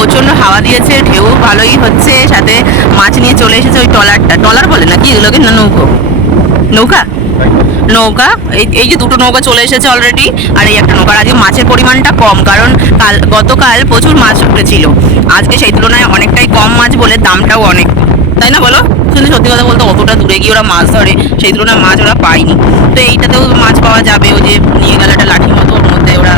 প্রচণ্ড হাওয়া দিয়েছে, ঢেউ ভালোই হচ্ছে, সাথে মাছ নিয়ে চলে এসেছে ওই ট্রলার বলে নাকি এগুলোকে, না নৌকা নৌকা এই যে দুটো নৌকা চলে এসেছে অলরেডি, আর এই একটা নৌকা। আজকে মাছের পরিমাণটা কম, কারণ গতকাল প্রচুর মাছ উঠেছিল, আজকে সেই তুলনায় অনেকটাই কম মাছ বলে দামটাও অনেক, তাই না বলো? কিন্তু সত্যি কথা বলতে অতটা দূরে গিয়ে ওরা মাছ ধরে, সেই তুলনায় মাছ ওরা পায়নি। তো এইটাতেও মাছ পাওয়া যাবে, ওই যে নিয়ে গেল একটা লাঠির মতো, ওর মধ্যে ওরা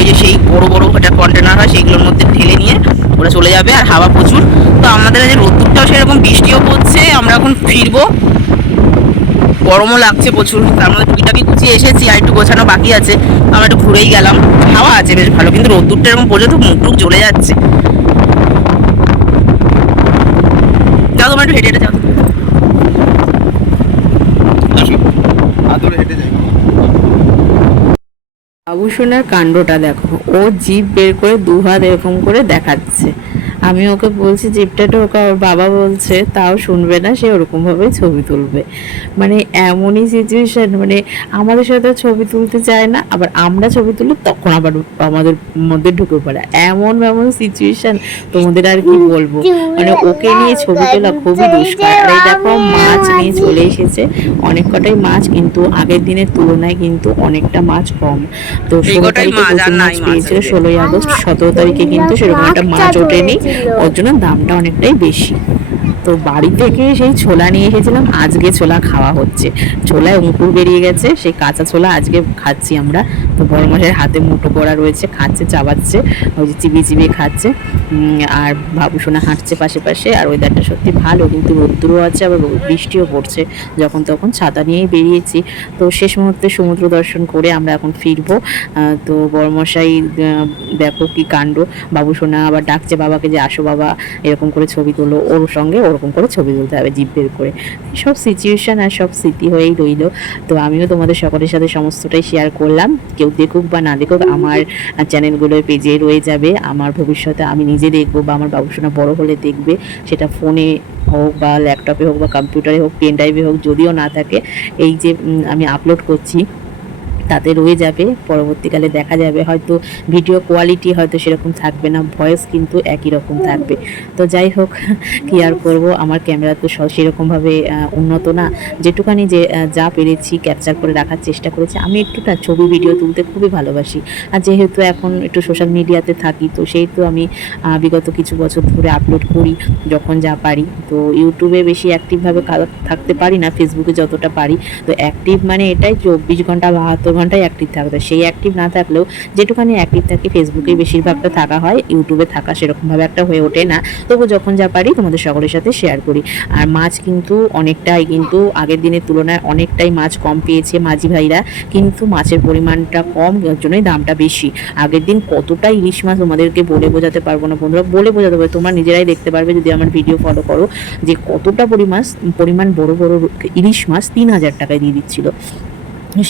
ওই যে সেই বড় বড় একটা কন্টেনার হয় সেইগুলোর মধ্যে ঢেলে নিয়ে ওরা চলে যাবে। আর হাওয়া প্রচুর, তো আমাদের যে রোদ্দুরটাও সেরকম, বৃষ্টিও পড়ছে, আমরা এখন ফিরবো, গরমও লাগছে প্রচুর। তার মধ্যে টুকিটাকি গুছিয়ে এসেছি, আর একটু গোছানো বাকি আছে, আমরা একটু ঘুরেই গেলাম। হাওয়া আছে বেশ ভালো, কিন্তু রোদ্দুরটা এরকম পর্যন্ত মুখ টুক জ্বলে যাচ্ছে। যাও তোমরা একটু হেঁটে হেঁটে যাও, বাবু সোনার কাণ্ডটা দেখো, ও জিভ বের করে দু হাত এরকম করে দেখাচ্ছে। আমি ওকে বলছি জিভটা ঢোকা, ওর বাবা বলছে তাও শুনবে না, সে ওরকম ভাবে ছবি তুলবে। মানে এমনই সিচুয়েশন, মানে আমাদের সাথে ছবি তুলতে চায় না, আবার আমরা ছবি তুলি তখন আবার আমাদের মধ্যে ঢুকে পড়ে, এমন সিচুয়েশন তোমাদের আর কি বলবো। মানে ওকে নিয়ে ছবি তোলা খুবই দুষ্কার। আর এই দেখো মাছ নিয়ে চলে এসেছে, অনেক কটাই মাছ, কিন্তু আগের দিনের তুলনায় কিন্তু অনেকটা মাছ কম। তো 16 তারিখে প্রচুর মাছ পেয়েছিল, 16ই আগস্ট, 17 তারিখে কিন্তু সেরকম একটা মাছ ওঠেনি, ওর জন্য দামটা অনেকটাই বেশি। তো বাড়ি থেকে সেই ছোলা নিয়ে এসেছিলাম, আজকে ছোলা খাওয়া হচ্ছে। ছোলায় অঙ্কুর বেরিয়ে গেছে, সেই কাঁচা ছোলা আজকে খাচ্ছি আমরা। তো বড় মাসের হাতে মুঠো করা রয়েছে, খাচ্ছে, চাবাচ্ছে, ওই যে চিবিয়ে চিবিয়ে খাচ্ছে। আর বাবুসোনা হাঁটছে পাশে পাশে। আর ওয়েদারটা সত্যি ভালো, কিন্তু রোদ্দুরও আছে, আবার বৃষ্টিও পড়ছে। যখন তখন ছাতা নিয়েই বেরিয়েছি। তো শেষ মুহূর্তে সমুদ্র দর্শন করে আমরা এখন ফিরবো। তো বড়মশাই দেখো কি কাণ্ড, বাবুসোনা আবার ডাকছে বাবাকে যে আসো বাবা, এরকম করে ছবি তোলো, ওর সঙ্গে ওরকম করে ছবি তুলতে হবে জিভ বের করে। সব সিচুয়েশান আর সব স্মৃতি হয়েই রইল। তো আমিও তোমাদের সকলের সাথে সমস্তটাই শেয়ার করলাম। কেউ দেখুক বা না দেখুক, আমার চ্যানেলগুলোর পেজে রয়ে যাবে। আমার ভবিষ্যতে আমি নিজে দেখবো, বা আমার বাবুসোনা বড় হলে দেখবে, সেটা ফোনে হোক বা ল্যাপটপে হোক বা কম্পিউটারে হোক, পেন ড্রাইভে হোক, যদিও না থাকে, এই যে আমি আপলোড করছি তাতে রয়ে যাবে। পরবর্তীকালে দেখা যাবে, হয়তো ভিডিও কোয়ালিটি হয়তো সেরকম থাকবে না, ভয়েস কিন্তু একই রকম থাকবে। তো যাই হোক, কি আর করবো, আমার ক্যামেরা তো সেরকমভাবে উন্নত না। যেটুকানি যে যা পেরেছি ক্যাপচার করে রাখার চেষ্টা করেছি। আমি একটুটা ছবি ভিডিও তুলতে খুবই ভালোবাসি। আর যেহেতু এখন একটু সোশ্যাল মিডিয়াতে থাকি, তো সেহেতু আমি বিগত কিছু বছর ধরে আপলোড করি যখন যা পারি। তো ইউটিউবে বেশি অ্যাক্টিভভাবে থাকতে পারি না, ফেসবুকে যতটা পারি। তো অ্যাক্টিভ মানে এটাই 24 ঘন্টা 72 ঘন্টায় অ্যাক্টিভ থাকতে, সেই অ্যাক্টিভ না থাকলেও যেটুখানি অ্যাক্টিভ থাকে ফেসবুকেই বেশিরভাগটা থাকা হয়, ইউটিউবে থাকা সেরকমভাবে একটা হয়ে ওঠে না। তবু যখন যা পারি তোমাদের সকলের সাথে শেয়ার করি। আর মাছ কিন্তু অনেকটাই, কিন্তু আগের দিনের তুলনায় অনেকটাই মাছ কম পেয়েছে মাঝি ভাইরা, কিন্তু মাছের পরিমাণটা কম, এর জন্যই দামটা বেশি। আগের দিন কতটা ইলিশ মাছ তোমাদেরকে বলে বোঝাতে পারবো না বন্ধুরা, বলে বোঝাতে পারবে, তোমরা নিজেরাই দেখতে পারবে যদি আমার ভিডিও ফলো করো, যে কতটা পরিমাণ বড় বড় ইলিশ মাছ 3000 টাকায় দিয়ে দিচ্ছিল।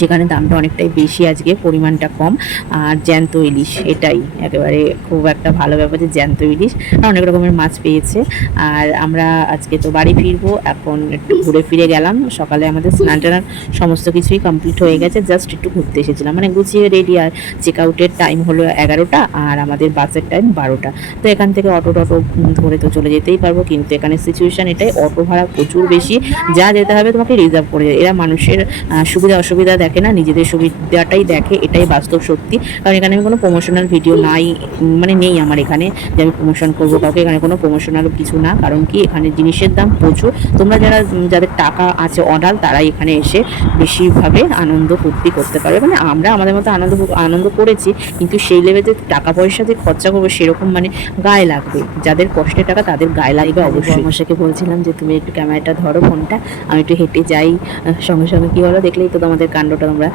সেখানে দামটা অনেকটাই বেশি, আজকে পরিমাণটা কম। আর জ্যান্ত ইলিশ, এটাই একেবারে খুব একটা ভালো ব্যাপার যে জ্যান্ত ইলিশ, আর অনেক রকমের মাছ পেয়েছে। আর আমরা আজকে তো বাড়ি ফিরবো, এখন একটু ঘুরে ফিরে গেলাম। সকালে আমাদের স্নান টান সমস্ত কিছুই কমপ্লিট হয়ে গেছে, জাস্ট একটু ঘুরতে এসেছিলাম, মানে গুছিয়ে রেডি। আর চেক আউটের টাইম হলো 11টা, আর আমাদের বাসের টাইম 12টা। তো এখান থেকে অটো ধরে তো চলে যেতেই পারবো, কিন্তু এখানে সিচুয়েশান এটাই, অটো ভাড়া প্রচুর বেশি, যা যেতে হবে তোমাকে রিজার্ভ করে। এরা মানুষের সুবিধা অসুবিধা দেখে না, নিজেদের সুবিধাটাই দেখে, এটাই বাস্তব সত্যি। কারণ এখানে আমি কোনো প্রমোশনাল ভিডিও নাই, মানে নেই আমার এখানে যে আমি প্রমোশন করবো কাউকে, এখানে কোনো প্রমোশনাল কিছু না। কারণ কি, এখানে জিনিসের দাম প্রচুর। তোমরা যাদের টাকা আছে অডাল, তারাই এখানে এসে বেশিভাবে আনন্দ ফুর্তি করতে পারবে। মানে আমরা আমাদের মতো আনন্দ করেছি, কিন্তু সেই লেভেলে টাকা পয়সা দিয়ে খরচা করবো সেরকম মানে গায়ে লাগবে, যাদের কষ্টের টাকা তাদের গায়ে লাগবে অবশ্যই। মশাকে বলছিলাম যে তুমি একটু ক্যামেরাটা ধরো, ফোনটা, আমি একটু হেঁটে যাই। সঙ্গে সঙ্গে কী হলো দেখলেই তো তোমাদের কাণ্ডটা তোমরা।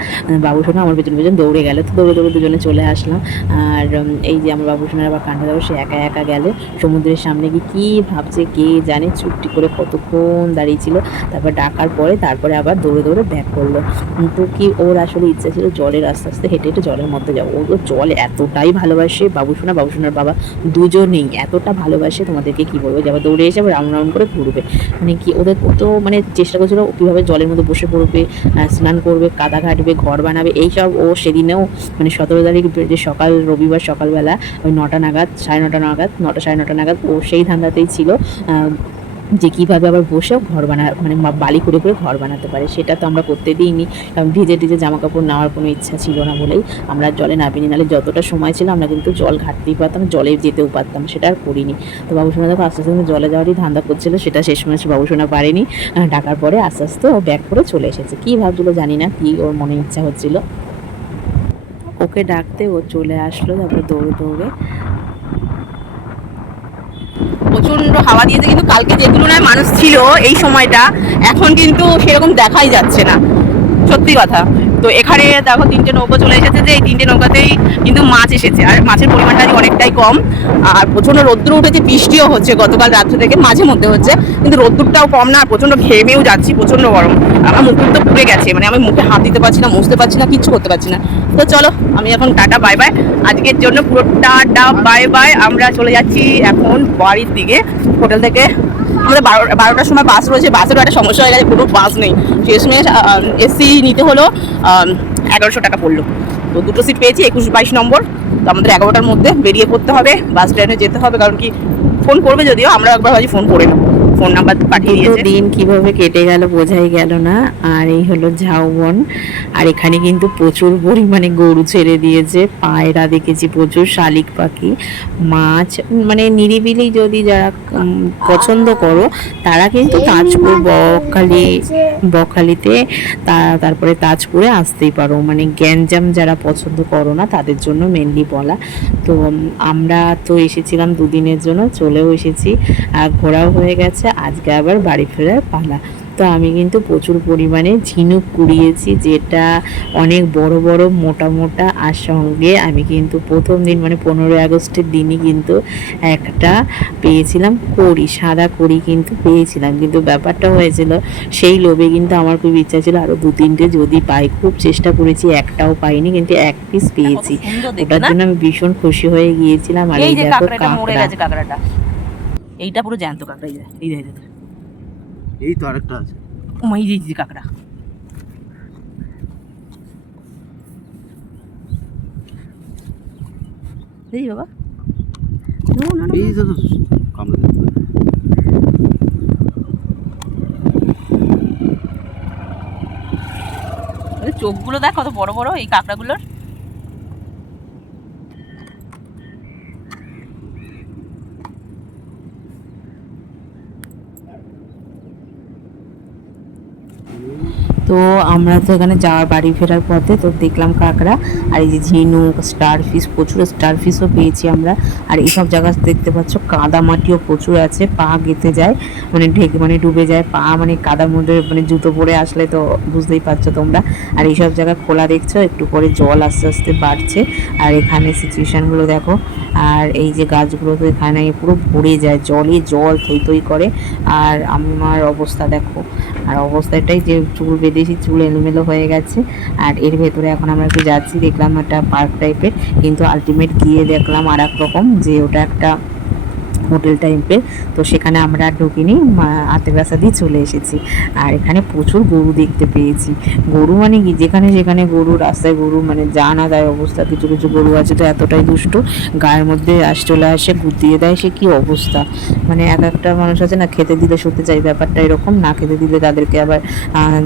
বাবুসোনা আমার পেছন দৌড়ে গেল, তো দৌড়ে দৌড়ে দুজনে চলে আসলাম। আর এই যে আমার বাবুসোনার আবার কাণ্ড দেবো, সে একা একা গেল সমুদ্রের সামনে গিয়ে, কী ভাবছে কে জানে, চুপটি করে কতক্ষণ দাঁড়িয়েছিল। তারপর ডাকার পরে তারপরে আবার দৌড়ে দৌড়ে ব্যাক করলো। তো কি ওর আসলে ইচ্ছা ছিল জলের আস্তে আস্তে হেঁটে হেঁটে জলের মধ্যে যাবো। ও জল এতটাই ভালোবাসে, বাবুসোনার বাবা দুজনেই এতটা ভালোবাসে, তোমাদেরকে কি বলবো, যে আবার দৌড়ে এসে আবার রাউন্ড রাউন্ড করে ঘুরবে। মানে কি ওদের তো মানে চেষ্টা করছিল কীভাবে জলের মধ্যে বসে পড়বে, স্নান করবে, কাদা ঘাটবে, ঘর বানাবে, এইসব ও সেদিনেও মানে 17 তারিখ যে সকাল রবিবার সকালবেলা ওই 9টা নাগাদ, 9:30 নাগাদ, 9টা 9:30 নাগাদ ও সেই ধান্দাতেই ছিল যে কীভাবে আবার বসেও ঘর মানে বালি করে করে ঘর বানাতে পারে। সেটা তো আমরা করতে দিইনি, কারণ ভিজে টিজে জামা কাপড় নেওয়ার কোনো ইচ্ছা ছিল না বলেই আমরা জলে নামিনি। নাহলে যতটা সময় ছিল আমরা কিন্তু জল ঘাটতেই পারতাম, জলে যেতেও পারতাম, সেটা আর করিনি। তো বাবুসোনা দেখো আস্তে আস্তে জলে যাওয়ারই ধান্দা করছিল, সেটা শেষ সময় বাবুসোনা পারেনি, ডাকার পরে আস্তে আস্তে ও ব্যাক করে চলে এসেছে। কী ভাবছিল জানি না, কি ওর মনে ইচ্ছা হচ্ছিল, ওকে ডাকতে ও চলে আসলো। তারপরে দৌড়ে দৌড়ে প্রচন্ড হাওয়া দিয়েছে, কিন্তু কালকে যে তুলনায় মানুষ ছিল এই সময়টা এখন কিন্তু সেরকম দেখাই যাচ্ছে না, সত্যি কথা। তো এখানে দেখো 3টে নৌকা চলে এসেছে, যে এই 3টে নৌকাতেই কিন্তু মাছ এসেছে, আর মাছের পরিমাণটা অনেকটাই কম। আর প্রচন্ড রোদ্দুর উঠেছে, বৃষ্টিও হচ্ছে গতকাল রাত্রে থেকে, মাঝে মধ্যে হচ্ছে, কিন্তু রোদ্দুরটাও কম না, আর প্রচন্ড ঘেমেও যাচ্ছি, প্রচন্ড গরম। আমার মুখ তো পুড়ে গেছে, মানে আমি মুখে হাত দিতে পারছি না, মুছতে পারছি না, কিচ্ছু করতে পারছি না। তো চলো আমি এখন টাটা বাই বাই, আজকের জন্য পুরো টাটা বাই বাই। আমরা চলে যাচ্ছি এখন বাড়ির দিকে। হোটেল থেকে আমাদের 12টার সময় বাস রয়েছে, বাসেরও একটা সমস্যা হয়ে গেছে, কোনো বাস নেই। শেষমেশ এসি নিতে হলো, 1100 টাকা পড়লো। তো 2টো সিট পেয়েছি, 21-22 নম্বর। তো আমাদের 11টার মধ্যে বেরিয়ে পড়তে হবে, বাস স্ট্যান্ডে যেতে হবে, কারণ কি ফোন করবে, যদিও আমরা একবার ভাবছি ফোন করে নেবো, ফোন নাম্বার পাঠিয়ে দিয়েছে। দিন কিভাবে কেটে গেল বোঝাই গেল না। আর এই হলো ঝাউবন, আর এখানে কিন্তু প্রচুর পরিমাণে গরু ছেড়ে দিয়েছে, পায়রা দেখেছি প্রচুর, শালিক পাখি, মাছ, মানে নিরিবিলি যদি যারা পছন্দ করো তারা কিন্তু তাজপুর বকখালিতে তারপরে তাজপুরে আসতেই পারো, মানে গ্যাঞ্জাম যারা পছন্দ করো না তাদের জন্য মেনলি বলা। তো আমরা তো এসেছিলাম 2 দিনের জন্য, চলেও এসেছি, আর ঘোরাও হয়ে গেছে, আজকে আবার বাড়ি ফেরার পালা। তো আমি কিন্তু প্রচুর পরিমাণে ঝিনুক কুড়িয়েছি, যেটা অনেক বড় বড় মোটা মোটা। আর সঙ্গে আমি কিন্তু প্রথম দিন মানে 15ই আগস্টের দিনই কিন্তু একটা পেয়েছিলাম কড়ি, সাদা কড়ি কিন্তু পেয়েছিলাম, কিন্তু ব্যাপারটা হয়েছিল সেই লোভে কিন্তু আমার খুব ইচ্ছা ছিল আরও 2-3টে যদি পাই। খুব চেষ্টা করেছি, একটাও পাইনি, কিন্তু 1 পিস পেয়েছি, ওটার জন্য আমি ভীষণ খুশি হয়ে গিয়েছিলাম। আর এই দেখো কাঁকড়াটা, এইটা পুরো জ্যান্ত কাঁকড়া, এই তো আরেকটা আছে, ওমাই দিয়েছি কাঁকড়া। এই বাবা এই তো চোখগুলো দেখ কত বড় বড় এই কাঁকড়াগুলোর। তো আমরা তো এখানে যাওয়ার বাড়ি ফেরার পথে তো দেখলাম কাঁকড়া, আর এই যে ঝিনুক, স্টার ফিশ, প্রচুর স্টার ফিশও পেয়েছি আমরা। আর এইসব জায়গা দেখতে পাচ্ছ কাদা মাটিও প্রচুর আছে, পা গেঁথে যায়, মানে ডুবে যায় পা, মানে কাদার মধ্যে, মানে জুতো পরে আসলে তো বুঝতেই পারছো তোমরা। আর এইসব জায়গা খোলা দেখছো, একটু করে জল আস্তে আস্তে বাড়ছে। আর এখানে সিচুয়েশানগুলো দেখো, আর এই যে গাছগুলো তো এখানে পুরো ভরে যায়, জল থই থই করে। আর আমার অবস্থা দেখো, আর অবস্থাটাই যে চুল বেঁধেছি, চুল এলোমেলো হয়ে গেছে। আর এর ভেতরে এখন আমরা একটু যাচ্ছি, দেখলাম একটা পার্ক টাইপের, কিন্তু আলটিমেট গিয়ে দেখলাম আর এক রকম, যে ওটা একটা হোটেল টাইপের। তো সেখানে আমরা ঢুকিনি, হাতের রাস্তা দিয়ে চলে এসেছি। আর এখানে প্রচুর গরু দেখতে পেয়েছি, গরু মানে কি যেখানে যেখানে গরু, রাস্তায় গরু, মানে যা না দেয় অবস্থা। কিছু কিছু গরু আছে তো এতটাই দুষ্টু, গায়ের মধ্যে চলে আসে, গুতিয়ে দেয়, সে কী অবস্থা। মানে একটা মানুষ আছে না, খেতে দিলে সত্যি চাই, ব্যাপারটা এরকম, না খেতে দিলে তাদেরকে আবার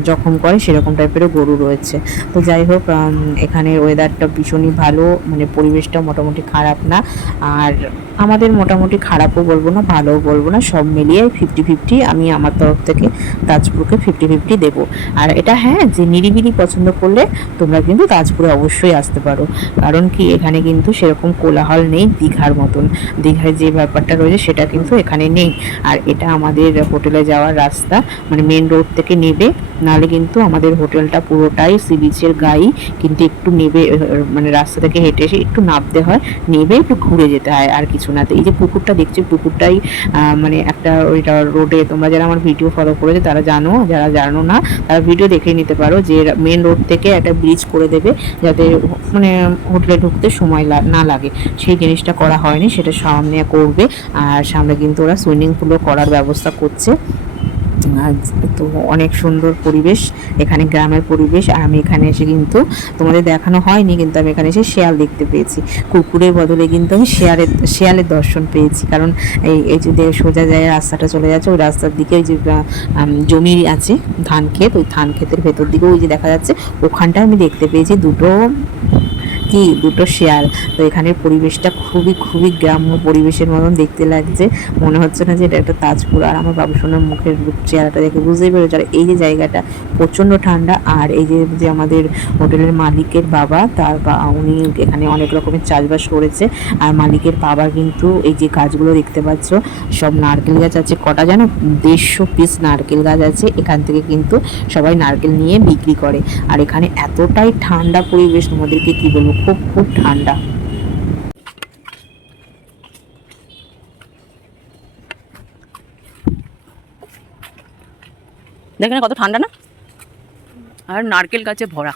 জখম করে, সেরকম টাইপেরও গরু রয়েছে। তো যাই হোক, এখানে ওয়েদারটা ভীষণই ভালো, মানে পরিবেশটা মোটামুটি খারাপ না। আর আমাদের মোটামুটি খারাপও বলবো না, ভালোও বলবো না, সব মিলিয়ে 50-50 আমি আমার তরফ থেকে তাজপুরকে 50-50 দেবো। আর এটা হ্যাঁ, যে নিরিবিলি পছন্দ করলে তোমরা কিন্তু তাজপুরে অবশ্যই আসতে পারো, কারণ কি এখানে কিন্তু সেরকম কোলাহল নেই দীঘার মতন। দীঘায় যে ব্যাপারটা রয়েছে সেটা কিন্তু এখানে নেই। আর এটা আমাদের হোটেলে যাওয়ার রাস্তা, মানে মেন রোড থেকে নেবে, নাহলে কিন্তু আমাদের হোটেলটা পুরোটাই সি বিচের গায়ে, কিন্তু একটু নেবে, মানে রাস্তা থেকে হেঁটে এসে একটু নামতে হয়, নেবে একটু ঘুরে যেতে হয়, আর কিছু না। তো এই যে পুকুরটা দেখছি, পুকুরটাই মানে একটা ওইটা রোডে, তোমরা যারা আমার ভিডিও ফলো করেছে তারা জানো, যারা জানো না তারা ভিডিও দেখে নিতে পারো, যে মেন রোড থেকে একটা ব্রিজ করে দেবে, যাতে মানে হোটেলে ঢুকতে সময় না লাগে। সেই জিনিসটা করা হয়নি, সেটা সামনে করবে। আর সামনে কিন্তু ওরা সুইমিং পুলও করার ব্যবস্থা করছে। তো অনেক সুন্দর পরিবেশ, এখানে গ্রামের পরিবেশ। আর আমি এখানে এসে কিন্তু তোমাদের দেখানো হয়নি, কিন্তু আমি এখানে এসে শেয়াল দেখতে পেয়েছি। কুকুরের বদলে কিন্তু আমি শেয়ালের দর্শন পেয়েছি। কারণ এই যে সোজা যায় রাস্তাটা চলে যাচ্ছে, ওই রাস্তার দিকে ওই যে জমি আছে ধান ক্ষেত, ওই ধান ক্ষেতের ভেতর দিকে ওই যে দেখা যাচ্ছে, ওখানটায় আমি দেখতে পেয়েছি দুটো শেয়াল। তো এখানের পরিবেশটা খুবই খুবই গ্রাম্য পরিবেশের মতন দেখতে লাগছে, মনে হচ্ছে না যে এটা একটা তাজপুর। আর আমার বাবুসোনার মুখের চেহারাটা দেখে বুঝতেই পেরেছি। আর এই যে জায়গাটা প্রচণ্ড ঠান্ডা। আর এই যে আমাদের হোটেলের মালিকের বাবা, উনি এখানে অনেক রকমের চাষবাস করেছে। আর মালিকের বাবা কিন্তু এই যে গাছগুলো দেখতে পাচ্ছ, সব নারকেল গাছ আছে, কটা যেন 150 পিস নারকেল গাছ আছে। এখান থেকে কিন্তু সবাই নারকেল নিয়ে বিক্রি করে। আর এখানে এতটাই ঠান্ডা পরিবেশ, তোমাদেরকে কি বলবো, খুব খুব ঠান্ডা। দেখেন কত ঠান্ডা না, আর নারকেল গাছে ভরা।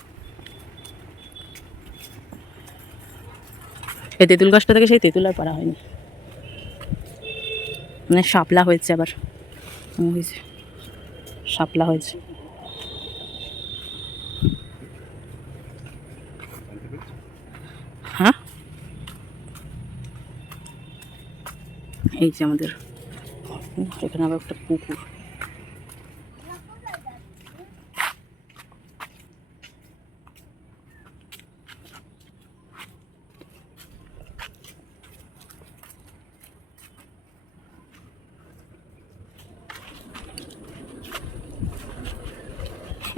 এই তেঁতুল গাছটা থেকে সেই তেঁতুল আর পারা হয়নি, মানে শাপলা হয়েছে, আবার হয়েছে শাপলা হয়েছে। হ্যাঁ, এই যে আমাদের এখানে আবার একটা পুকুর।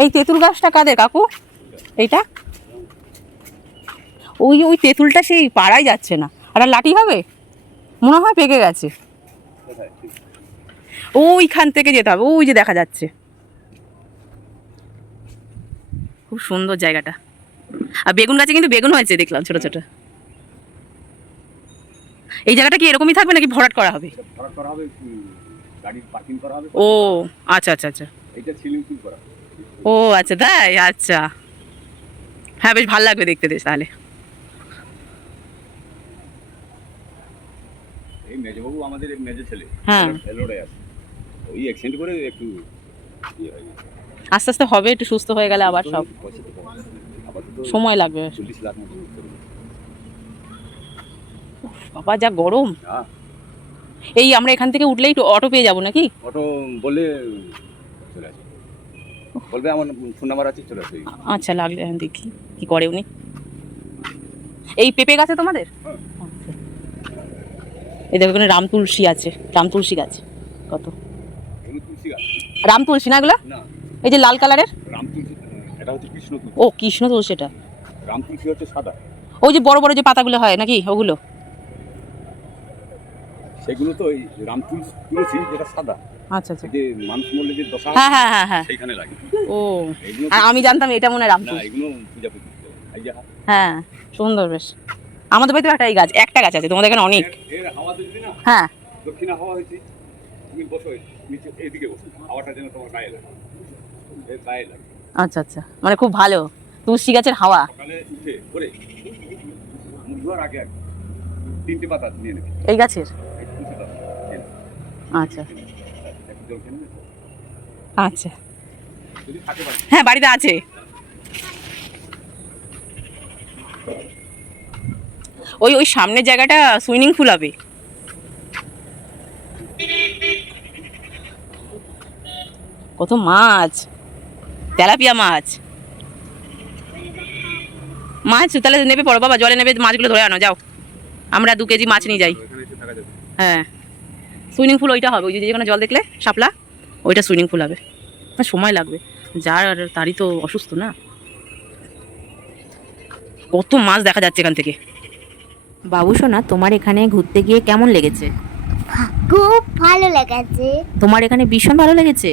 এই তেঁতুল গাছটা কাদের কাকু? এইটা ওই তেঁতুলটা সেই পাড়াই যাচ্ছে না। আর লাঠি হবে মনে হয়, পেকে গেছে। ওইখান থেকে যেতে হবে, ওই যে দেখা যাচ্ছে। খুব সুন্দর জায়গাটা। আর বেগুন গাছে কিন্তু বেগুন হয়েছে দেখলাম, ছোট ছোট। এই জায়গাটা কি এরকমই থাকবে নাকি ভরাট করা হবে? ও আচ্ছা আচ্ছা আচ্ছা, ও আচ্ছা তাই, আচ্ছা। হ্যাঁ, বেশ ভালো লাগবে দেখতে দেশ তাহলে। এই মেজবাবু আমাদের মেজো ছেলে, হ্যাঁ, এলোড়ে আছে, ওই অ্যাক্সিডেন্ট করে একটু আস্তে আস্তে হবে, একটু সুস্থ হয়ে গেলে আবার সব সময় লাগবে। 40 লাখ মতো বাবা যা গরম। এই আমরা এখান থেকে উঠলেই অটো পেয়ে যাবো নাকি? অটো বললে চলে আসবে, বলবে আমার ফোন নাম্বার আছে, চলে আসবে। আচ্ছা, লাগলে দেখি কি করে উনি। এই পেঁপে গাছে তোমাদের? এই দেখো এখানে রাম তুলসী আছে, রাম তুলসী গাছ কত। তুলসী গাছ? রাম তুলসী না এগুলো? না, এই যে লাল কালারের রাম তুলসী, এটা হচ্ছে কৃষ্ণ তুলসী। ও কৃষ্ণ তুলসী, এটা রাম তুলসী হচ্ছে সাদা। ওই যে বড় বড় যে পাতাগুলো হয় নাকি ওগুলো? সেগুলো তো ওই রাম তুলসী যেটা সাদা। আচ্ছা আচ্ছা, যে মানুষ মরলে যে দশা, হ্যাঁ হ্যাঁ হ্যাঁ হ্যাঁ, সেইখানে লাগে। ও আর আমি জানতাম এটা মনে হয় রাম না, তুলসী। এগুলো পূজা করতে এই যে হ্যাঁ, সুন্দর বেশ। আমাদের বাড়িতে একটা গাছ আছে, তোমাদের এখানে অনেক। এর হাওয়া দিবি না, হ্যাঁ, দক্ষিণা হাওয়া হয়েছে, তুমি বসো নিচে, এইদিকে বসো, হাওয়াটা যেন তোমার গায়ে লাগে, এর গায়ে লাগে। আচ্ছা আচ্ছা, মানে খুব ভালো তুলসী গাছের হাওয়া। সকালে উঠে করে মুখ ধোয়ার আগে 3টে পাতা নিয়ে নেবে এই গাছের? এই তুলসী পাতা নিয়ে নেবে। আচ্ছা একটু জল খেয়ে নেবে, আচ্ছা, যদি থাকে বাড়ি। হ্যাঁ বাড়িতে আছে। ওই সামনের জায়গাটা সুইমিং পুল হবে। কত মাছ, তেলাপিয়া মাছ। তাহলে নেবে পড়ো বাবা, জলে নেবে, মাছগুলো ধরে আনো যাও। আমরা 2 কেজি মাছ নিয়ে যাই। এখানে এসে থাকা যাবে। হ্যাঁ, সুইমিং পুল ওইটা হবে, ওই যে যেখানে জল দেখলে শাপলা, ওইটা সুইমিং পুল হবে। সময় লাগবে, যার তারই তো অসুস্থ না। কত মাছ দেখা যাচ্ছে এখান থেকে। বাবুসোনা, তোমার এখানে ঘুরতে গিয়ে কেমন লেগেছে? খুব ভালো লেগেছে, তোমার এখানে ভীষণ ভালো লেগেছে?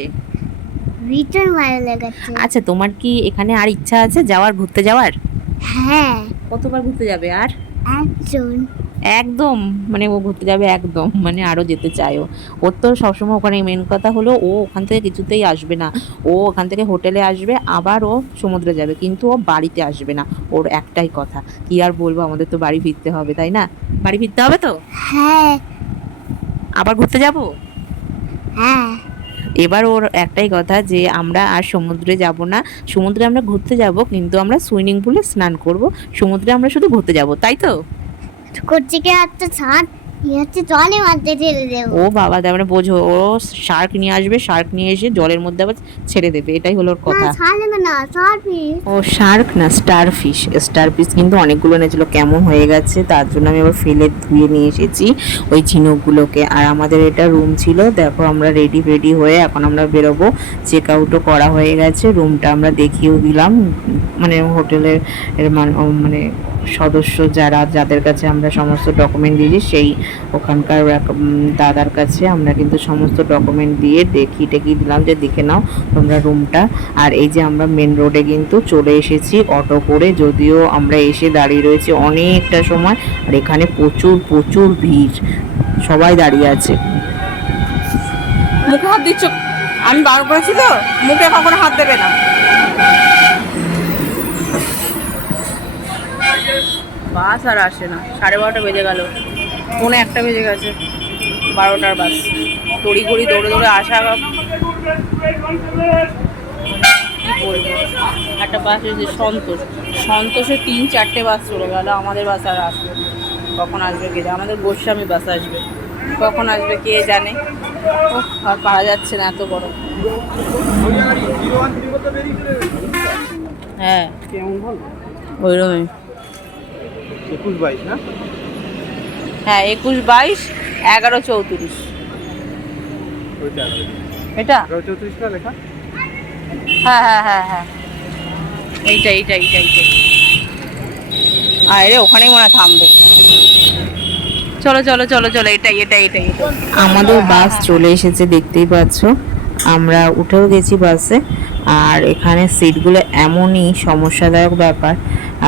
ভীষণ ভালো লেগেছে। আচ্ছা, তোমার কি এখানে আর ইচ্ছা আছে যাওয়ার, ঘুরতে যাওয়ার? হ্যাঁ, কতবার ঘুরতে যাবে আর? একজন একদম, মানে ও ঘুরতে যাবে একদম, মানে আরও যেতে চায়ও। ওর তো সবসময় ওখানে মেন কথা হলো ও ওখান থেকে কিছুতেই আসবে না। ও ওখান থেকে হোটেলে আসবে, আবার ও সমুদ্রে যাবে, কিন্তু ও বাড়িতে আসবে না। ওর একটাই কথা, কি আর বলবো, আমাদের তো বাড়ি ফিরতে হবে, তাই না? বাড়ি ফিরতে হবে তো। হ্যাঁ আবার ঘুরতে যাব। হ্যাঁ, এবার ওর একটাই কথা যে আমরা আর সমুদ্রে যাব না, সমুদ্রে আমরা ঘুরতে যাব কিন্তু আমরা সুইমিং পুলে স্নান করব, সমুদ্রে আমরা শুধু ঘুরতে যাব, তাই তো? করছিকে একটা ছাদ হচ্ছে জলে মারতে ঠেলে দেবো। ও বাবা, তার মানে বোঝো ও শার্ক নিয়ে আসবে, শার্ক নিয়ে এসে জলের মধ্যে আবার ছেড়ে দেবে, এটাই হলো ওর কথা। ছাড় নেবে না, সার্ভিস। ও শার্ক না, স্টার ফিশ। স্টার ফিশ কিন্তু অনেকগুলো এনেছিল, কেমন হয়ে গেছে, তার জন্য আমি আবার ফেলে ধুয়ে নিয়ে এসেছি ওই ঝিনুকগুলোকে। আর আমাদের এটা রুম ছিল, দেখো আমরা রেডি হয়ে এখন আমরা বেরোবো, চেক আউটও করা হয়ে গেছে, রুমটা আমরা দেখিয়েও দিলাম, মানে হোটেলের মানে সদস্য যাদের কাছে আমরা সমস্ত ডকুমেন্ট দিয়েছি সেই ওখানকার দাদার কাছে আমরা কিন্তু সমস্ত ডকুমেন্ট দিয়ে দেখিয়ে দিলাম যে দেখে নাও তোমরা রুমটা। আর এই যে আমরা মেন রোডে কিন্তু চলে এসেছি অটো করে, যদিও আমরা এসে দাঁড়িয়ে রয়েছি অনেকটা সময়, আর এখানে প্রচুর ভিড়, সবাই দাঁড়িয়ে আছে। মুখে হাত দিচ্ছ, আমি বার করেছি তো, মুখে কখনো হাত দেবে না। বাস আর আসে না, 12:30 বেজে গেল, 1:45 বেজে গেছে, 12টার বাস। তড়িঘড়ি দৌড়ে আসা, কি বলবো, একটা বাস হয়েছে সন্তোষে 3-4টে বাস চলে গেল, আমাদের বাস আর আসবে, কখন আসবে কে জানে, আমাদের গোস্বামী বাস আসবে, কখন আসবে কে জানে। আর পারা যাচ্ছে না, এত বড়। হ্যাঁ ওইরকমই। 21-22 না? হ্যাঁ 21-22, 11-34 ওইটা এটা। 34 না লেখা? হ্যাঁ এইটা। আরে ওখানেই মনে হয় থামবে। চলো এটাই। আমাদের বাস চলে এসেছে, দেখতেই পাচ্ছ, আমরা উঠেও গেছি বাসে। আর এখানে সিটগুলো এমনই সমস্যাদায়ক ব্যাপার,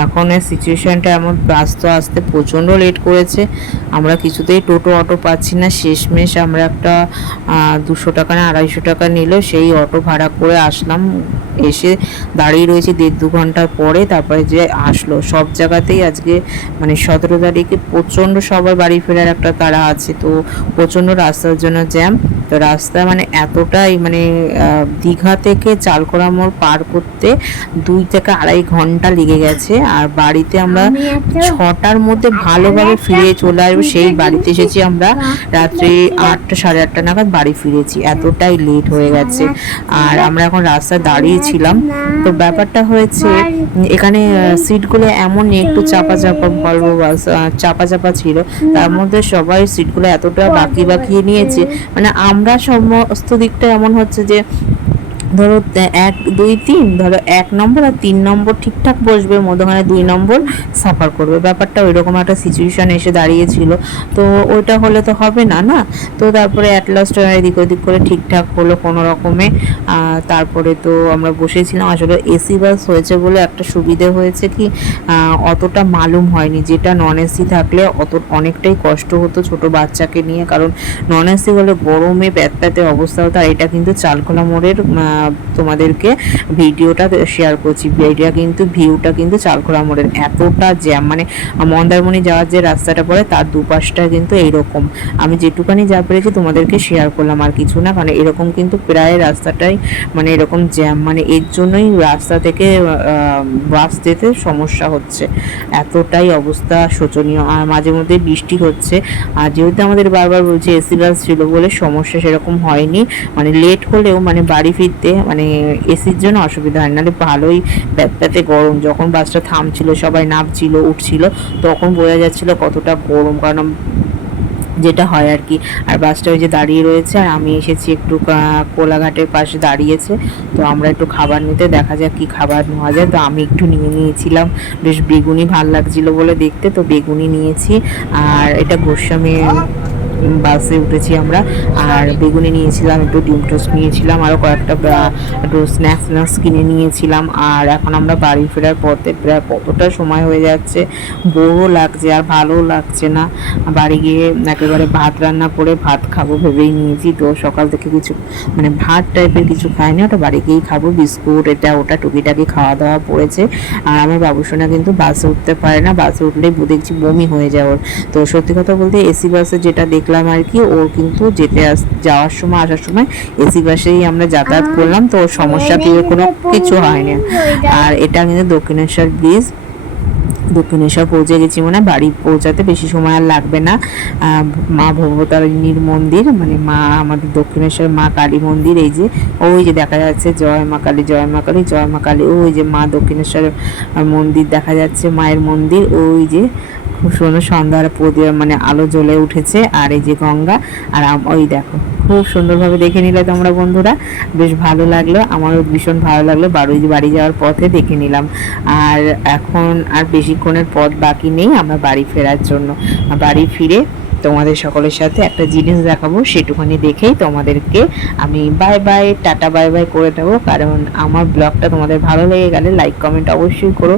এখন সিচুয়েশনটা এমন, বাস তো আসতে প্রচণ্ড লেট করেছে, আমরা কিছুতেই টোটো অটো পাচ্ছি না, শেষমেশ আমরা একটা 200 টাকা না 250 টাকা নিল, সেই অটো ভাড়া করে আসলাম, এসে দাঁড়িয়ে রয়েছি 1.5-2 ঘন্টা পরে, তারপরে যে আসলো। সব জায়গাতেই আজকে মানে 17 তারিখে প্রচণ্ড সবার বাড়ি ফেরার একটা তাড়া আছে, তো প্রচণ্ড রাস্তার জন্য জ্যাম, তো রাস্তা মানে এতটাই মানে দীঘা থেকে চালকোড়া মোড় পার করতে 2 থেকে 2.5 ঘন্টা লেগে গেছে। আর বাড়িতে আমরা 6টার মধ্যে ভালোভাবে ফিরে চলে আসবো, সেই বাড়িতে এসেছি আমরা রাত্রি 8টা 8:30 নাগাদ বাড়ি ফিরেছি, এতটাই লেট হয়ে গেছে। আর আমরা এখন রাস্তায় দাঁড়িয়েছিলাম, তো ব্যাপারটা হয়েছে এখানে সিটগুলো এমন একটু চাপা ভলভো বাস চাপা ছিল, তার মধ্যে সবাই সিটগুলো এতটা বাকিয়ে নিয়েছে, মানে আমরা সমস্ত দিকটা এমন হচ্ছে যে ধরো 1 2 3, ধরো 1 নম্বর আর 3 নম্বর ঠিকঠাক বসবে, মধ্যখানে 2 নম্বর সাফার করবে, ব্যাপারটা ওইরকম একটা সিচুয়েশন এসে দাঁড়িয়েছিল। তো ওইটা হলে তো হবে না, তো তারপরে অ্যাট লাস্ট এদিক ওদিক করে ঠিকঠাক হলো কোনো রকমে। তারপরে তো আমরা বসেছিলাম, আসলে এসি বাস হয়েছে বলে একটা সুবিধে হয়েছে কি অতটা মালুম হয়নি, যেটা নন এসি থাকলে অনেকটাই কষ্ট হতো ছোট বাচ্চাকে নিয়ে, কারণ নন এসি হলে গরমে প্যাতে অবস্থা হতো। আর এটা কিন্তু চালকোলা মোড়ের তোমাদেরকে ভিডিওটা শেয়ার করছি, ভিউটা কিন্তু চালকোড়া মোড়ের এতটা জ্যাম, মানে মন্দারমণি যাওয়ার যে রাস্তাটা পড়ে তার দুপাশটা কিন্তু এইরকম, আমি যেটুকানি যা পেরেছি তোমাদেরকে শেয়ার করলাম, আর কিছু না, কারণ এরকম কিন্তু প্রায় রাস্তাটাই মানে এরকম জ্যাম, মানে এর জন্যই রাস্তা থেকে বাস যেতে সমস্যা হচ্ছে, এতটাই অবস্থা শোচনীয়। আর মাঝে মধ্যে বৃষ্টি হচ্ছে, আর যেহেতু আমাদের বারবার বলছে এসি বাস ছিল বলে সমস্যা সেরকম হয়নি, মানে লেট হলেও মানে বাড়ি ফিরতে মানে এসির জন্য অসুবিধা হয়, নাহলে ভালোই প্যাতে গরম, যখন বাসটা থামছিল সবাই নামছিল উঠছিল তখন বোঝা যাচ্ছিল কতটা গরম, কারণ যেটা হয় আর কি। আর বাসটা ওই যে দাঁড়িয়ে রয়েছে, আর আমি এসেছি একটু কোলাঘাটের পাশে দাঁড়িয়েছে, তো আমরা একটু খাবার নিতে, দেখা যাক কি খাবার নেওয়া যায়। তো আমি একটু নিয়েছিলাম, বেশ বেগুনি ভাল লাগছিল বলে দেখতে, তো বেগুনি নিয়েছি। আর এটা গোস্বামী বাসে উঠেছি আমরা, আর বেগুনি নিয়েছিলাম, একটু ডিম টোস্ট নিয়েছিলাম, আরও কয়েকটা একটু স্ন্যাক্স কিনে নিয়েছিলাম। আর এখন আমরা বাড়ি ফেরার পথে প্রায় কতটা সময় হয়ে যাচ্ছে, বোরও লাগছে আর ভালোও লাগছে না। বাড়ি গিয়ে একেবারে ভাত রান্না করে ভাত খাবো ভেবেই নিয়েছি, তো সকাল থেকে কিছু মানে ভাত টাইপের কিছু খাইনি, ওটা বাড়ি গিয়েই খাবো, বিস্কুট এটা ওটা টুকিটাকি খাওয়া দাওয়া পড়েছে। আর আমার বাবুসোনা কিন্তু বাসে উঠতে পারে না, বাসে উঠলেই দেখছি বমি হয়ে যায় ওর। তো সত্যি কথা বলতে এসি বাসে যেটা দেখলাম আসলাম আর কি। ওর কিন্তু যাওয়ার সময় আসার সময় এসি বাসেই আমরা যাতায়াত করলাম, তো ওর সমস্যা কোনো কিছু হয়নি। আর এটা কিন্তু দক্ষিণেশ্বর ব্রিজ, দক্ষিণেশ্বর পৌঁছে গেছি মনে হয়। বাড়ি পৌঁছাতে বেশি সময় আর লাগবে না। মা ভবতারিণীর মন্দির, মানে মা আমাদের দক্ষিণেশ্বর মা কালী মন্দির, এই যে ওই যে দেখা যাচ্ছে জয় মা কালী, জয় মা কালী, জয় মা কালী। ওই যে মা দক্ষিণেশ্বর মন্দির দেখা যাচ্ছে, মায়ের মন্দির। ওই যে খুব সুন্দর সন্ধ্যার মানে আলো জ্বলে উঠেছে। আর এই যে গঙ্গা, আর ওই দেখো খুব সুন্দরভাবে দেখে নিলে তোমরা বন্ধুরা, বেশ ভালো লাগলো, আমারও ভীষণ ভালো লাগলো। বাড়ি যাওয়ার পথে দেখে নিলাম। আর এখন আর বেশিক্ষণের পথ বাকি নেই আমরা বাড়ি ফেরার জন্য। বাড়ি ফিরে তোমাদের সকলের সাথে একটা জিনিস দেখাবো, সেটুখানি দেখেই তোমাদেরকে আমি bye bye tata bye bye করে দেবো। কারণ আমার ব্লগটা তোমাদের ভালো লেগে গেলে লাইক কমেন্ট অবশ্যই করো,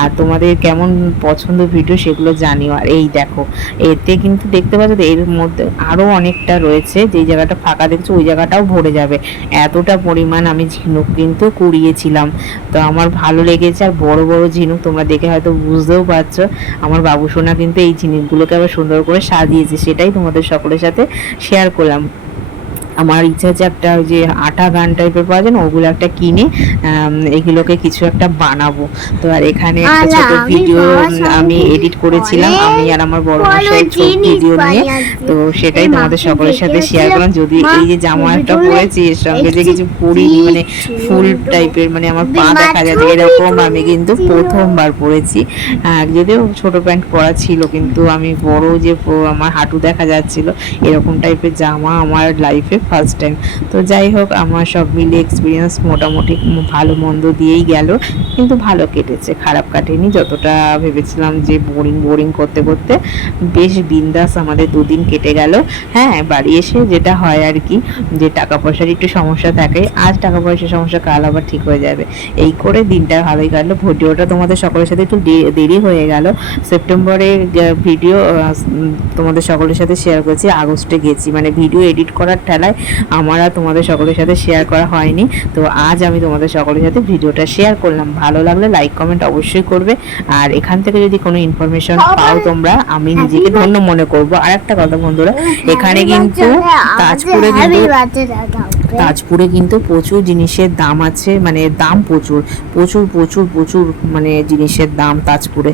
আর তোমাদের কেমন পছন্দ ভিডিও সেগুলো জানিও। আর এই দেখো, এতে কিন্তু দেখতে পাচ্ছ এর মধ্যে আরও অনেকটা রয়েছে, যেই জায়গাটা ফাঁকা দেখছো ওই জায়গাটাও ভরে যাবে, এতটা পরিমাণ আমি ঝিনুক কিন্তু কুড়িয়েছিলাম। তো আমার ভালো লেগেছে, আর বড় বড় ঝিনুক, তোমরা দেখে হয়তো বুঝতেও পারছো। আমার বাবু সোনা কিন্তু এই ঝিনুকগুলোকে আবার সুন্দর করে সাজিয়েছে, সেটাই তোমাদের সকলের সাথে শেয়ার করলাম। আমার ইচ্ছা হচ্ছে একটা ওই যে আটা গান টাইপের পাওয়া যায় না, ওগুলো একটা কিনে এগুলোকে কিছু একটা বানাবো। তো আর এখানে একটা ছোট ভিডিও আমি এডিট করেছিলাম, আমি আর আমার বড় মশাই ছোট ভিডিও নিয়ে, তো সেটাই তোমাদের সকলের সাথে শেয়ার করলাম। যদি এই যে জামাটা পরেছি এর সঙ্গে যে কিছু পরিনি, মানে ফুল টাইপের, মানে আমার পা দেখা যাচ্ছে এরকম, আমি কিন্তু প্রথমবার পরেছি। যদিও ছোট প্যান্ট পরা ছিল, কিন্তু আমি বড় যে আমার হাঁটু দেখা যাচ্ছিল এরকম টাইপের জামা আমার লাইফে ফার্স্ট টাইম। তো যাই হোক, আমার সব মিলে এক্সপিরিয়েন্স মোটামুটি ভালো মন্দ দিয়েই গেল, কিন্তু ভালো কেটেছে, খারাপ কাটেনি। যতটা ভেবেছিলাম যে বোরিং করতে করতে বেশ বিন্দাস আমাদের 2 দিন কেটে গেল। হ্যাঁ, বাড়ি এসে যেটা হয় আর কি, যে টাকা পয়সার একটু সমস্যা থাকে, আজ টাকা পয়সার সমস্যা কাল আবার ঠিক হয়ে যাবে, এই করে দিনটা ভালোই কাটলো। ভিডিওটা তোমাদের সকলের সাথে একটু দেরি হয়ে গেল। সেপ্টেম্বরের ভিডিও তোমাদের সকলের সাথে শেয়ার করেছি, আগস্টে গেছি, মানে ভিডিও এডিট করার ঠেলায় আমার আর তোমাদের সকলের সাথে শেয়ার করা হয়নি। তো আজ আমি তোমাদের সকলের সাথে ভিডিওটা শেয়ার করলাম। ভালো লাগলে লাইক কমেন্ট অবশ্যই করবে, আর এখান থেকে যদি কোনো ইনফরমেশন পাও তোমরা, আমি নিজেকে ধন্য মনে করব। আর একটা কথা বন্ধুরা, এখানে কিন্তু তাজপুরে কিন্তু প্রচুর জিনিসের দাম আছে, মানে দাম প্রচুর মানে জিনিসের দাম তাজপুরে।